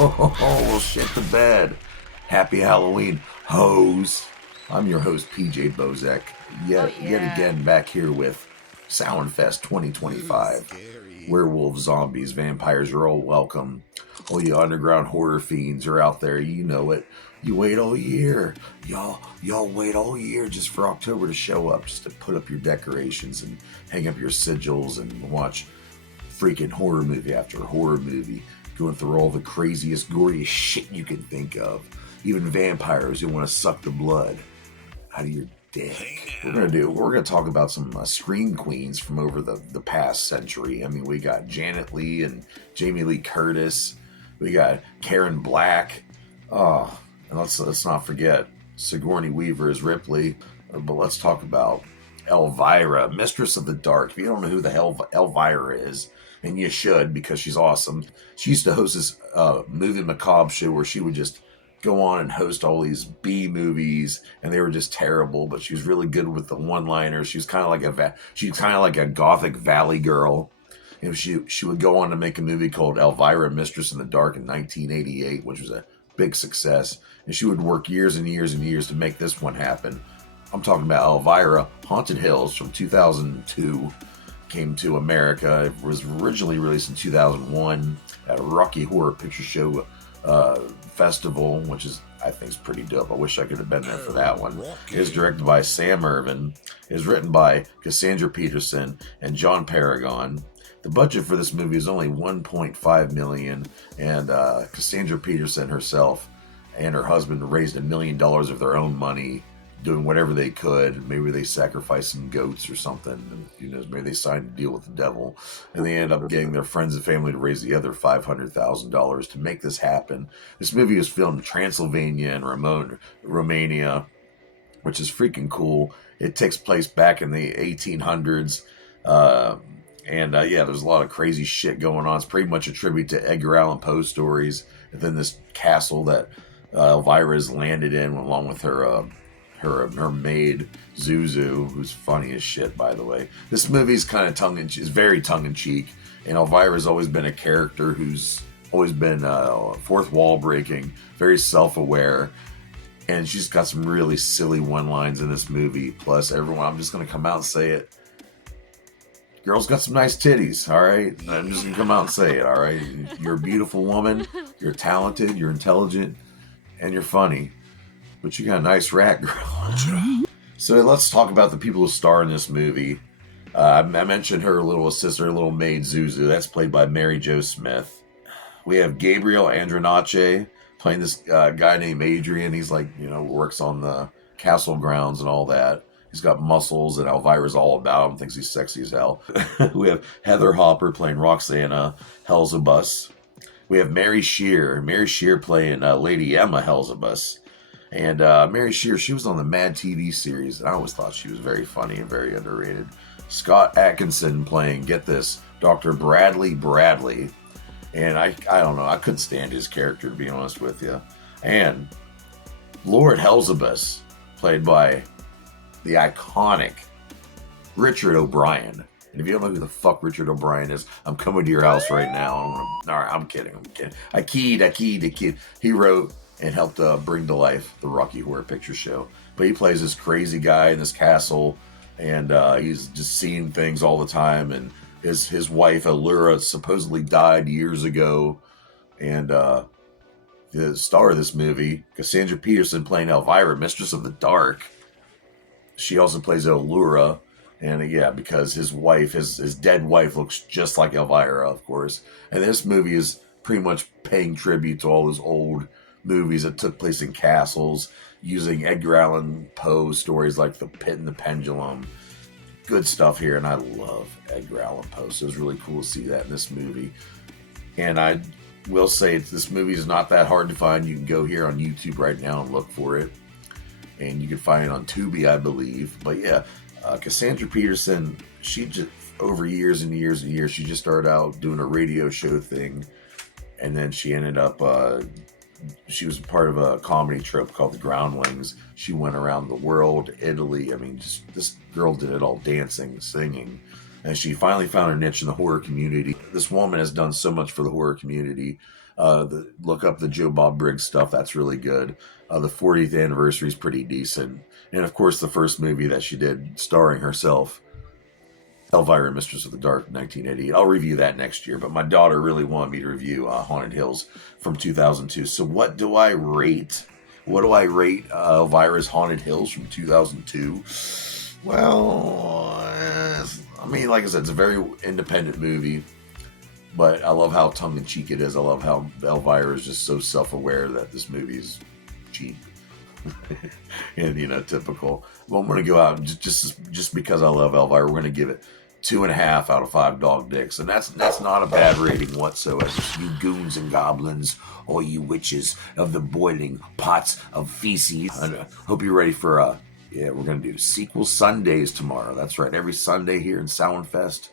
Well, shit the bed. Happy Halloween, hoes. I'm your host, PJ Bozek. Yet again, back here with Soundfest 2025. Werewolves, zombies, vampires, you're all welcome. All you underground horror fiends are out there, you know it. You wait all year. Y'all wait all year just for October to show up, just to put up your decorations and hang up your sigils and watch freaking horror movie after horror movie, going through all the craziest, goriest shit you can think of. Even vampires who want to suck the blood out of your dick. We're gonna talk about some scream queens from over the past century. I mean, we got Janet Leigh and Jamie Lee Curtis. We got Karen Black. Oh, and let's not forget Sigourney Weaver as Ripley. But let's talk about Elvira, Mistress of the Dark. If you don't know who the hell Elvira is, and you should, because she's awesome. She used to host this movie macabre show where she would just go on and host all these B movies, and they were just terrible. But she was really good with the one-liners. She was kind of like a gothic valley girl. And she would go on to make a movie called Elvira, Mistress in the Dark in 1988, which was a big success. And she would work years and years and years to make this one happen. I'm talking about Elvira, Haunted Hills from 2002. Came to America. It was originally released in 2001 at a Rocky Horror Picture Show festival, which I think is pretty dope. I wish I could have been there for that one. It is directed by Sam Irwin. It is written by Cassandra Peterson and John Paragon. The budget for this movie is only $1.5 million, and Cassandra Peterson herself and her husband raised $1 million of their own money, doing whatever they could. Maybe they sacrificed some goats or something. And, maybe they signed a deal with the devil. And they ended up getting their friends and family to raise the other $500,000 to make this happen. This movie was filmed in Transylvania and Romania, which is freaking cool. It takes place back in the 1800s. There's a lot of crazy shit going on. It's pretty much a tribute to Edgar Allan Poe stories. And then this castle that Elvira's landed in, along with her maid Zuzu, who's funny as shit, by the way. This movie's kind of is very tongue-in-cheek, and Elvira's always been a character who's always been fourth wall breaking, very self-aware, and she's got some really silly one-lines in this movie. Plus, everyone, I'm just going to come out and say it, girl's got some nice titties, all right? I'm just going to come out and say it, all right? You're a beautiful woman, you're talented, you're intelligent, and you're funny. But you got a nice rat, girl. So let's talk about the people who star in this movie. I mentioned her little sister, her little maid, Zuzu. That's played by Mary Jo Smith. We have Gabriel Andronace playing this guy named Adrian. He's works on the castle grounds and all that. He's got muscles, and Elvira's all about him, thinks he's sexy as hell. We have Heather Hopper playing Roxana Helzebus. We have Mary Scheer playing Lady Emma Helzebus. And Mary Scheer, she was on the Mad TV series. I always thought she was very funny and very underrated. Scott Atkinson playing, get this, Dr. Bradley. And I don't know, I couldn't stand his character, to be honest with you. And Lord Helzebus, played by the iconic Richard O'Brien. And if you don't know who the fuck Richard O'Brien is, I'm coming to your house right now. I'm kidding. I keyed. He wrote and helped bring to life the Rocky Horror Picture Show. But he plays this crazy guy in this castle, and he's just seeing things all the time. And his wife, Elvira, supposedly died years ago. And the star of this movie, Cassandra Peterson playing Elvira, Mistress of the Dark. She also plays Elvira. And because his wife, his dead wife, looks just like Elvira, of course. And this movie is pretty much paying tribute to all those old movies that took place in castles, using Edgar Allan Poe stories like The Pit and the Pendulum. Good stuff here, and I love Edgar Allan Poe, so it was really cool to see that in this movie. And I will say this movie is not that hard to find. You can go here on YouTube right now and look for it, and you can find it on Tubi, I believe. But Cassandra Peterson, she just, over years and years and years, she just started out doing a radio show thing, and then she ended up she was part of a comedy troupe called The Groundlings. She went around the world, Italy. I mean, just this girl did it all, dancing, singing. and she finally found her niche in the horror community. This woman has done so much for the horror community. Look up the Joe Bob Briggs stuff; that's really good. The 40th anniversary is pretty decent, and of course, the first movie that she did, starring herself, Elvira, Mistress of the Dark, 1988. I'll review that next year, but my daughter really wanted me to review Haunted Hills from 2002. So what do I rate? What do I rate Elvira's Haunted Hills from 2002? Well, I mean, like I said, it's a very independent movie, but I love how tongue-in-cheek it is. I love how Elvira is just so self-aware that this movie is cheap. And, you know, typical. Well, I'm going to go out, just because I love Elvira, we're going to give it 2.5 out of 5 dog dicks. And that's not a bad rating whatsoever. You goons and goblins, or you witches of the boiling pots of feces. I hope you're ready for yeah, we're going to do sequel Sundays tomorrow. That's right. Every Sunday here in Soundfest,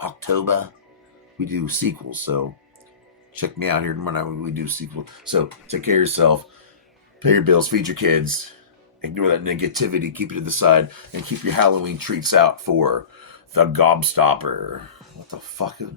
October, we do sequels. So check me out here tomorrow night when we do sequels. So take care of yourself. Pay your bills. Feed your kids. Ignore that negativity. Keep it to the side. And keep your Halloween treats out for the Gobstopper. What the fuck is...